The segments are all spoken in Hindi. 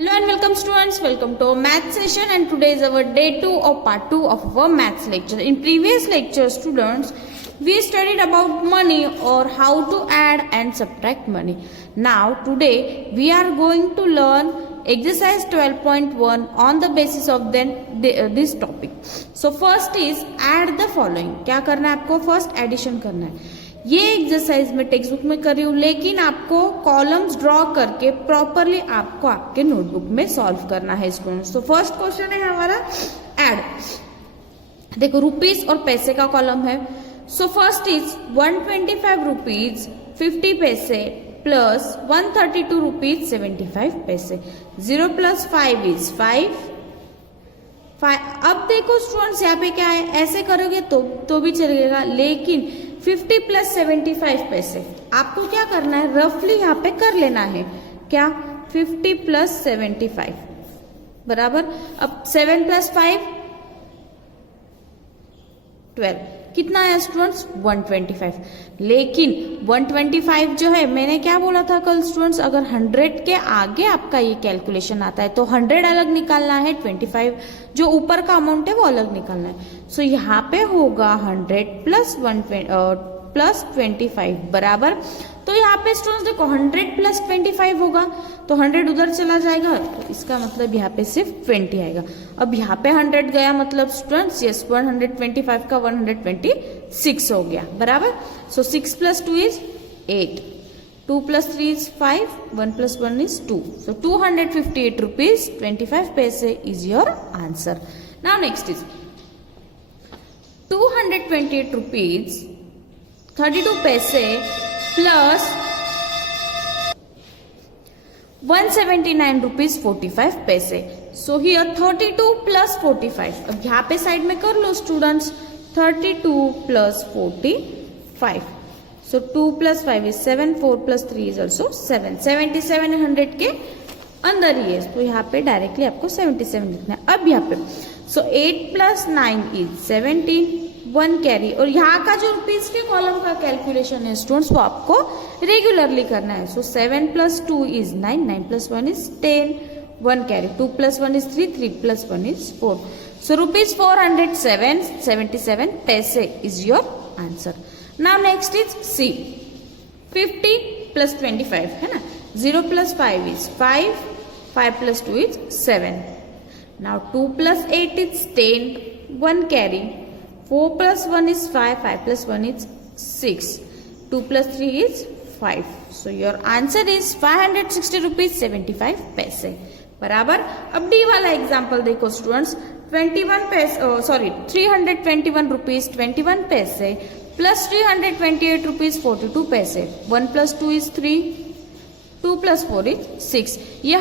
Hello and welcome students, welcome to our math session, and today is our day 2 of part 2 of our maths lecture. In previous lecture students, we studied about money or how to add and subtract money. Now today we are going to learn exercise 12.1 on the basis of this topic. So first is add the following. क्या करना है आपको? फर्स्ट एडिशन करना है. ये एक्सरसाइज में टेक्स्ट बुक में कर रही हूँ, लेकिन आपको कॉलम्स ड्रॉ करके प्रॉपरली आपको आपके नोटबुक में सॉल्व करना है स्टूडेंट्स. तो फर्स्ट क्वेश्चन है हमारा ऐड. देखो रुपीस और पैसे का कॉलम है. सो फर्स्ट इज 125 रुपीज 50 पैसे प्लस 132 रुपीज 75 पैसे. 0 प्लस 5 इज 5. अब देखो स्टूडेंट्स यहाँ पे क्या है, ऐसे करोगे तो भी चलेगा, लेकिन 50 प्लस 75 पैसे आपको क्या करना है, रफली यहाँ पे कर लेना है. क्या? 50 प्लस 75 बराबर. अब 7 प्लस 5 12. कितना है स्टूडेंट्स? 125. लेकिन 125 जो है, मैंने क्या बोला था कल स्टूडेंट्स, अगर 100 के आगे आपका ये कैलकुलेशन आता है तो 100 अलग निकालना है, 25 जो ऊपर का अमाउंट है वो अलग निकालना है. सो यहाँ पे होगा 100 प्लस 25 बराबर. तो यहाँ पे स्टूडेंट्स देखो 100 प्लस 25 होगा तो 100 उधर चला जाएगा, तो इसका मतलब यहाँ पे सिर्फ 20 आएगा. अब यहाँ पे 100 गया मतलब स्टूडेंट्स यस 125 का 126 हो गया बराबर. So 6 plus 2 is 8, 2 plus 3 is 5, 1 plus 1 is 2. So 258 rupees 25 paise is your answer. Now next is 228 rupees 32 paise plus 179 rupees 45 paise. So here 32 plus 45. अब यहाँ पे साइड में कर लो students, 32 plus 45. So 2 plus 5 is 7, 4 plus 3 is also 7. 77 100 के अंदर ही है, तो यहाँ पे डायरेक्टली आपको 77 लिखना है. अब यहाँ पे सो 8 प्लस 9 इज 17, 1 कैरी. और यहाँ का जो रुपीज के कॉलम का कैलकुलेशन है स्टूडेंट्स वो आपको रेगुलरली करना है. So 7 plus 2 is 9, 9 plus 1 is 10, 1 carry. 2 plus 1 is 3, 3 plus 1 is 4. So rupees 477 paise is your answer. Now next is C. 50 plus 25 है ना. 0 plus 5 is 5, 5 plus 2 is 7. Now 2 plus 8 is 10, 1 carry. 4 plus 1 is 5, 5 plus 1 is 6, 2 plus 3 is 5. So your answer is 560 rupees 75 पैसे बराबर. अब डी वाला एग्जाम्पल देखो स्टूडेंट्स, 321 रुपीज 21 पैसे प्लस 328 रुपीज 42 पैसे. 1 प्लस 2 इज 3, 2 प्लस 4 इज 6. ये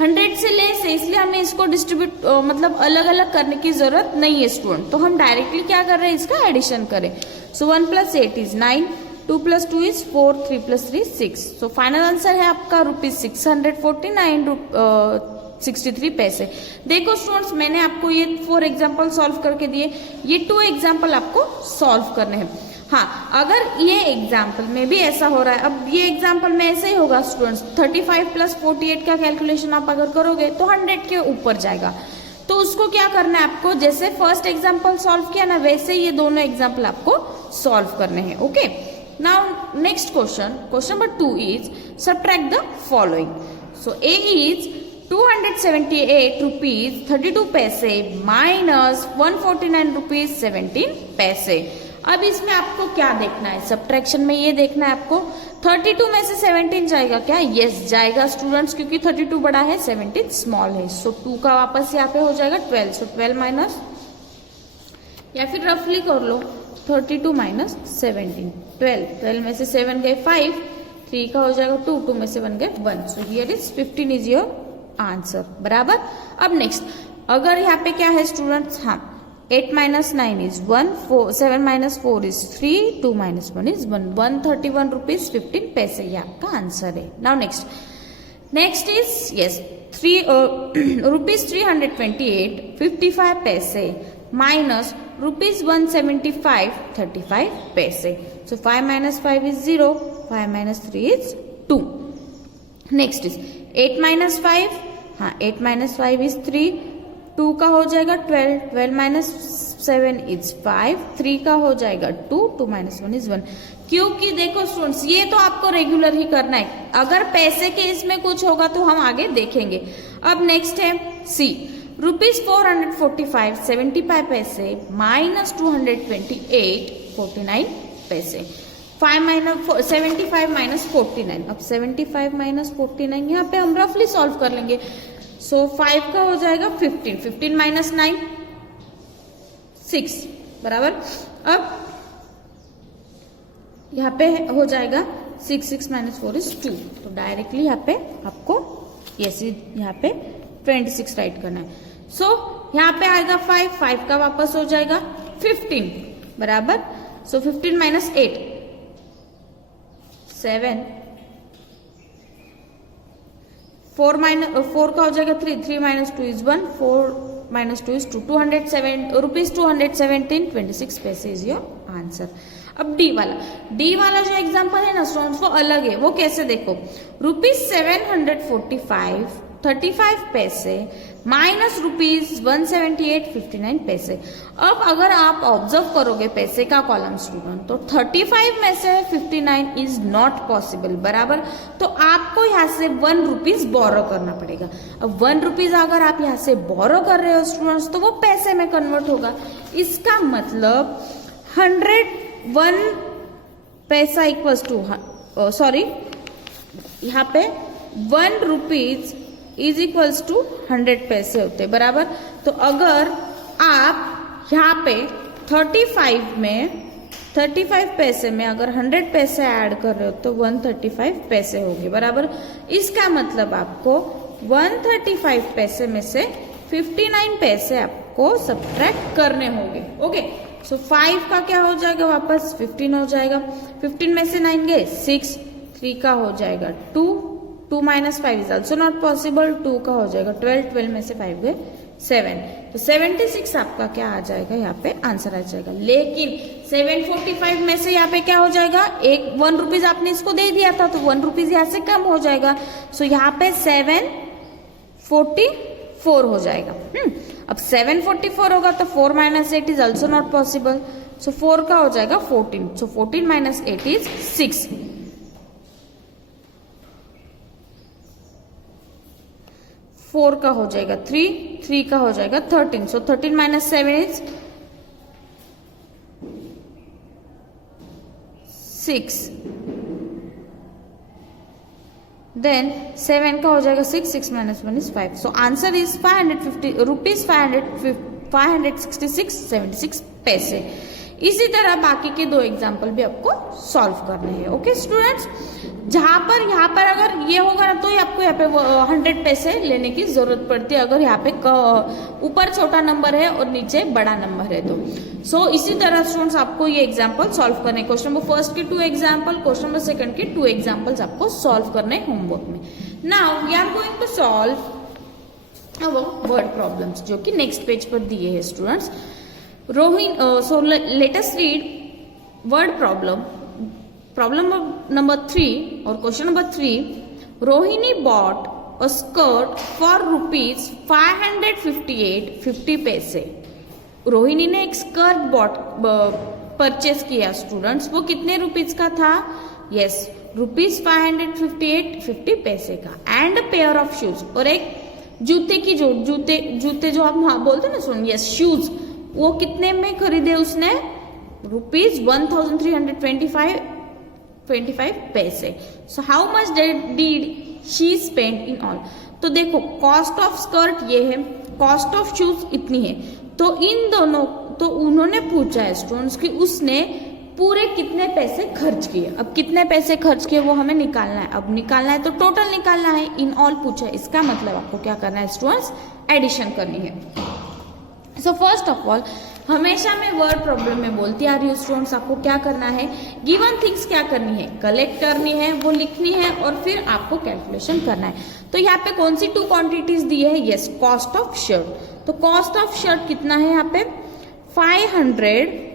100 से लेस है, इसलिए हमें इसको डिस्ट्रीब्यूट मतलब अलग अलग करने की जरूरत नहीं है स्टूडेंट. तो हम डायरेक्टली क्या कर रहे हैं, इसका एडिशन करें. सो 1 plus 8 is 9, 2 plus 2 is 4, 3 plus 3 6. So final answer है आपका रुपीज 649.63 पैसे. देखो स्टूडेंट्स मैंने आपको ये 4 एग्जाम्पल सॉल्व करके दिए, ये 2 एग्जाम्पल आपको सॉल्व करने हैं. हाँ, अगर ये एग्जाम्पल में भी ऐसा हो रहा है, अब ये एग्जाम्पल में ऐसे ही होगा स्टूडेंट्स, 35 प्लस 48 का कैलकुलेशन आप अगर करोगे तो 100 के ऊपर जाएगा. तो उसको क्या करना है आपको, जैसे फर्स्ट एग्जाम्पल सॉल्व किया ना वैसे ये दोनों एग्जाम्पल आपको सॉल्व करने हैं. Okay, now next question number 2 is subtract the following. So A is 278 rupees 32 पैसे माइनस 149 रुपीज 17 पैसे. अब इसमें आपको क्या देखना है, सब्ट्रैक्शन में ये देखना है आपको 32 में से 17 जाएगा क्या? यस जाएगा स्टूडेंट्स, क्योंकि 32 बड़ा है 17 स्मॉल है. सो 2 का वापस यहाँ पे हो जाएगा 12. सो 12 माइनस, या फिर रफली कर लो 32 माइनस 17, 12 में से 7 गए 5, 3 का हो जाएगा 2, 2 में से 1 गए 1. So here is 15 is your answer बराबर. अब नेक्स्ट, अगर यहाँ पे क्या है स्टूडेंट्स, हाँ 8 minus 9 is 1, 7 minus 4 is 3, 2 minus 1 is 1, 131 rupees 15 पैसे ये आपका आंसर है. Now next is yes rupees 328 55 पैसे माइनस रुपीज 175 35 पैसे. सो 5 minus 5 is 0, 5 minus 3 is 2. Next is 8 minus 5 हाँ 8 माइनस 5 इज 3, 2 का हो जाएगा 12, 12 माइनस 7 इज 5, 3 का हो जाएगा 2, 2 माइनस 1 इज 1। क्योंकि देखो स्टूडेंट्स ये तो आपको रेगुलर ही करना है, अगर पैसे के इसमें कुछ होगा तो हम आगे देखेंगे। अब नेक्स्ट है सी, ₹445 75 पैसे माइनस 228 49 पैसे। 75 माइनस 49, अब 75 माइनस 49 यहाँ पे हम रफली सॉल्व कर लेंगे। सो 5 का हो जाएगा 15, 15 माइनस 9 6 बराबर। अब यहाँ पे हो जाएगा 6, 6 माइनस 4 इज 2, तो डायरेक्टली यहाँ पे आपको यस यहाँ पे 26 राइट करना है। सो यहाँ पे आएगा 5, 5 का वापस हो जाएगा 15 बराबर। सो 15 माइनस 8 7, 4 का हो जाएगा 3, 3 माइनस 2 इज 1, 4 माइनस 2 इज 2, ₹217 26 पैसे इज योर आंसर। अब डी वाला जो एग्जांपल है ना स्टूडेंट्स वो अलग है। वो कैसे देखो, ₹745 35 पैसे माइनस ₹178 59 पैसे। अब अगर आप ऑब्जर्व करोगे पैसे का कॉलम स्टूडेंट, तो 35 में से 59 इज नॉट पॉसिबल बराबर। तो आपको यहाँ से ₹1 बोरो करना पड़ेगा। अब ₹1 अगर आप यहाँ से बोरो कर रहे हो स्टूडेंट्स तो वो पैसे में कन्वर्ट होगा। इसका मतलब 101 पैसा इक्वल्स टू सॉरी यहाँ पे ₹1 इज इक्वल्स टू 100 पैसे होते बराबर। तो अगर आप यहाँ पे 35 पैसे में अगर 100 पैसे ऐड कर रहे हो तो 135 पैसे होंगे बराबर। इसका मतलब आपको 135 पैसे में से 59 पैसे आपको सब्ट्रैक्ट करने होंगे। ओके, सो 5 का क्या हो जाएगा, वापस 15 हो जाएगा। 15 में से 9 गए 6, 3 का हो जाएगा 2, 2 minus 5 is also not possible, 2 का हो जाएगा 12, 12 में से 5 गए 7, तो 76 आपका क्या आ जाएगा, यहाँ पे आंसर आ जाएगा। लेकिन 745 में से यहाँ पे क्या हो जाएगा, ₹1 आपने इसको दे दिया था तो ₹1 यहाँ से कम हो जाएगा। सो यहाँ पे 744 हो जाएगा। अब 744 होगा तो 4 minus 8 is also not possible. So 4 का हो जाएगा 14, सो 14 माइनस 8 इज 6। 4 का हो जाएगा 3, 3 का हो जाएगा 13, सो 13 माइनस 7 इज 6, देन 7 का हो जाएगा 6, 6 minus 1 is 5। So answer is ₹566 पैसे। इसी तरह बाकी के 2 एग्जाम्पल भी आपको सॉल्व करने हैं। ओके स्टूडेंट्स, यहाँ पर अगर ये होगा ना तो आपको यहाँ पे 100 पैसे लेने की जरूरत पड़ती है, अगर यहाँ पे ऊपर छोटा नंबर है और नीचे बड़ा नंबर है तो। सो इसी तरह स्टूडेंट्स आपको ये एग्जाम्पल सॉल्व करने, क्वेश्चन नंबर फर्स्ट के 2 एग्जाम्पल, क्वेश्चन नंबर सेकंड के 2 एग्जाम्पल्स आपको सॉल्व करने होमवर्क में। Now we are going to solve word problems जो कि नेक्स्ट पेज पर दिए है students. So let us read word problem. Problem number 3 or question number 3. Rohini bought a skirt for ₹558 50 पैसे। रोहिणी ने एक स्कर्ट परचेस किया स्टूडेंट्स, वो कितने रुपीज का था, यस ₹558 50 पैसे का। एंड पेयर ऑफ शूज, और एक जूते की जूते जो आप बोलते ना सुन, यस शूज, वो कितने में खरीदे उसने, ₹1325 पैसे। So how much did she spend in all. तो देखो कॉस्ट ऑफ स्कर्ट ये है, कॉस्ट ऑफ शूज इतनी है, तो इन दोनों, तो उन्होंने पूछा है स्टूडेंट्स कि उसने पूरे कितने पैसे खर्च किए। अब कितने पैसे खर्च किए वो हमें निकालना है। अब निकालना है तो टोटल निकालना है, इन ऑल पूछा है, इसका मतलब आपको क्या करना है स्टूडेंट्स, एडिशन करनी है। सो फर्स्ट ऑफ ऑल हमेशा मैं वर्ड प्रॉब्लम में बोलती आ रही हूँ स्टूडेंट्स, आपको क्या करना है, गिवन थिंग्स क्या करनी है, कलेक्ट करनी है, वो लिखनी है और फिर आपको कैलकुलेशन करना है। तो यहाँ पे कौन सी 2 क्वांटिटीज दी है, यस कॉस्ट ऑफ शर्ट। तो कॉस्ट ऑफ शर्ट कितना है यहाँ पे 558,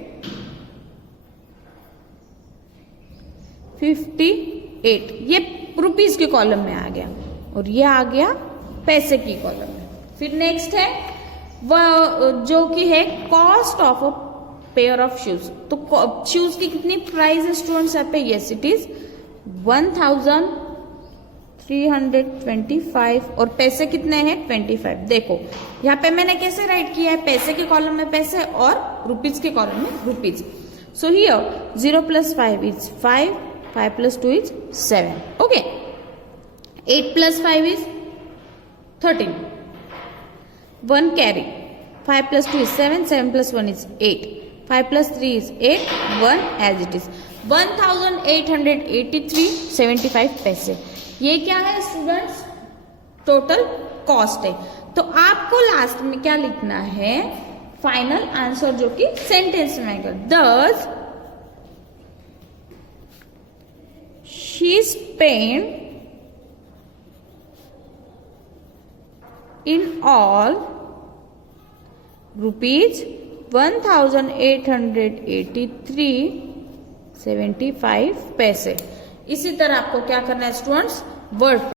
ये रुपीज के कॉलम में आ गया और ये आ गया पैसे की कॉलम में। फिर नेक्स्ट है वह जो कि है cost of a pair of shoes. तो शूज की कितनी प्राइस है स्टूडेंट्स यहाँ पे? यस इट इज 1325 और पैसे कितने हैं? 25। देखो यहाँ पे मैंने कैसे राइट किया है, पैसे के कॉलम में पैसे और रुपीज के कॉलम में rupees. So here 0 + 5 is 5, 5 + 2 is 7, okay. 8 + 5 is 13, 1 carry, 5 + 2 is 7, 7 + 1 is 8, 5 + 3 is 8, 1 as it is 1883.75 पैसे। ये क्या है स्टूडेंट्स? टोटल कॉस्ट है। तो आपको लास्ट में क्या लिखना है? फाइनल आंसर जो कि सेंटेंस में आएगा। Thus she spent in all rupees 1883.75 पैसे। इसी तरह आपको क्या करना है स्टूडेंट्स? वर्ड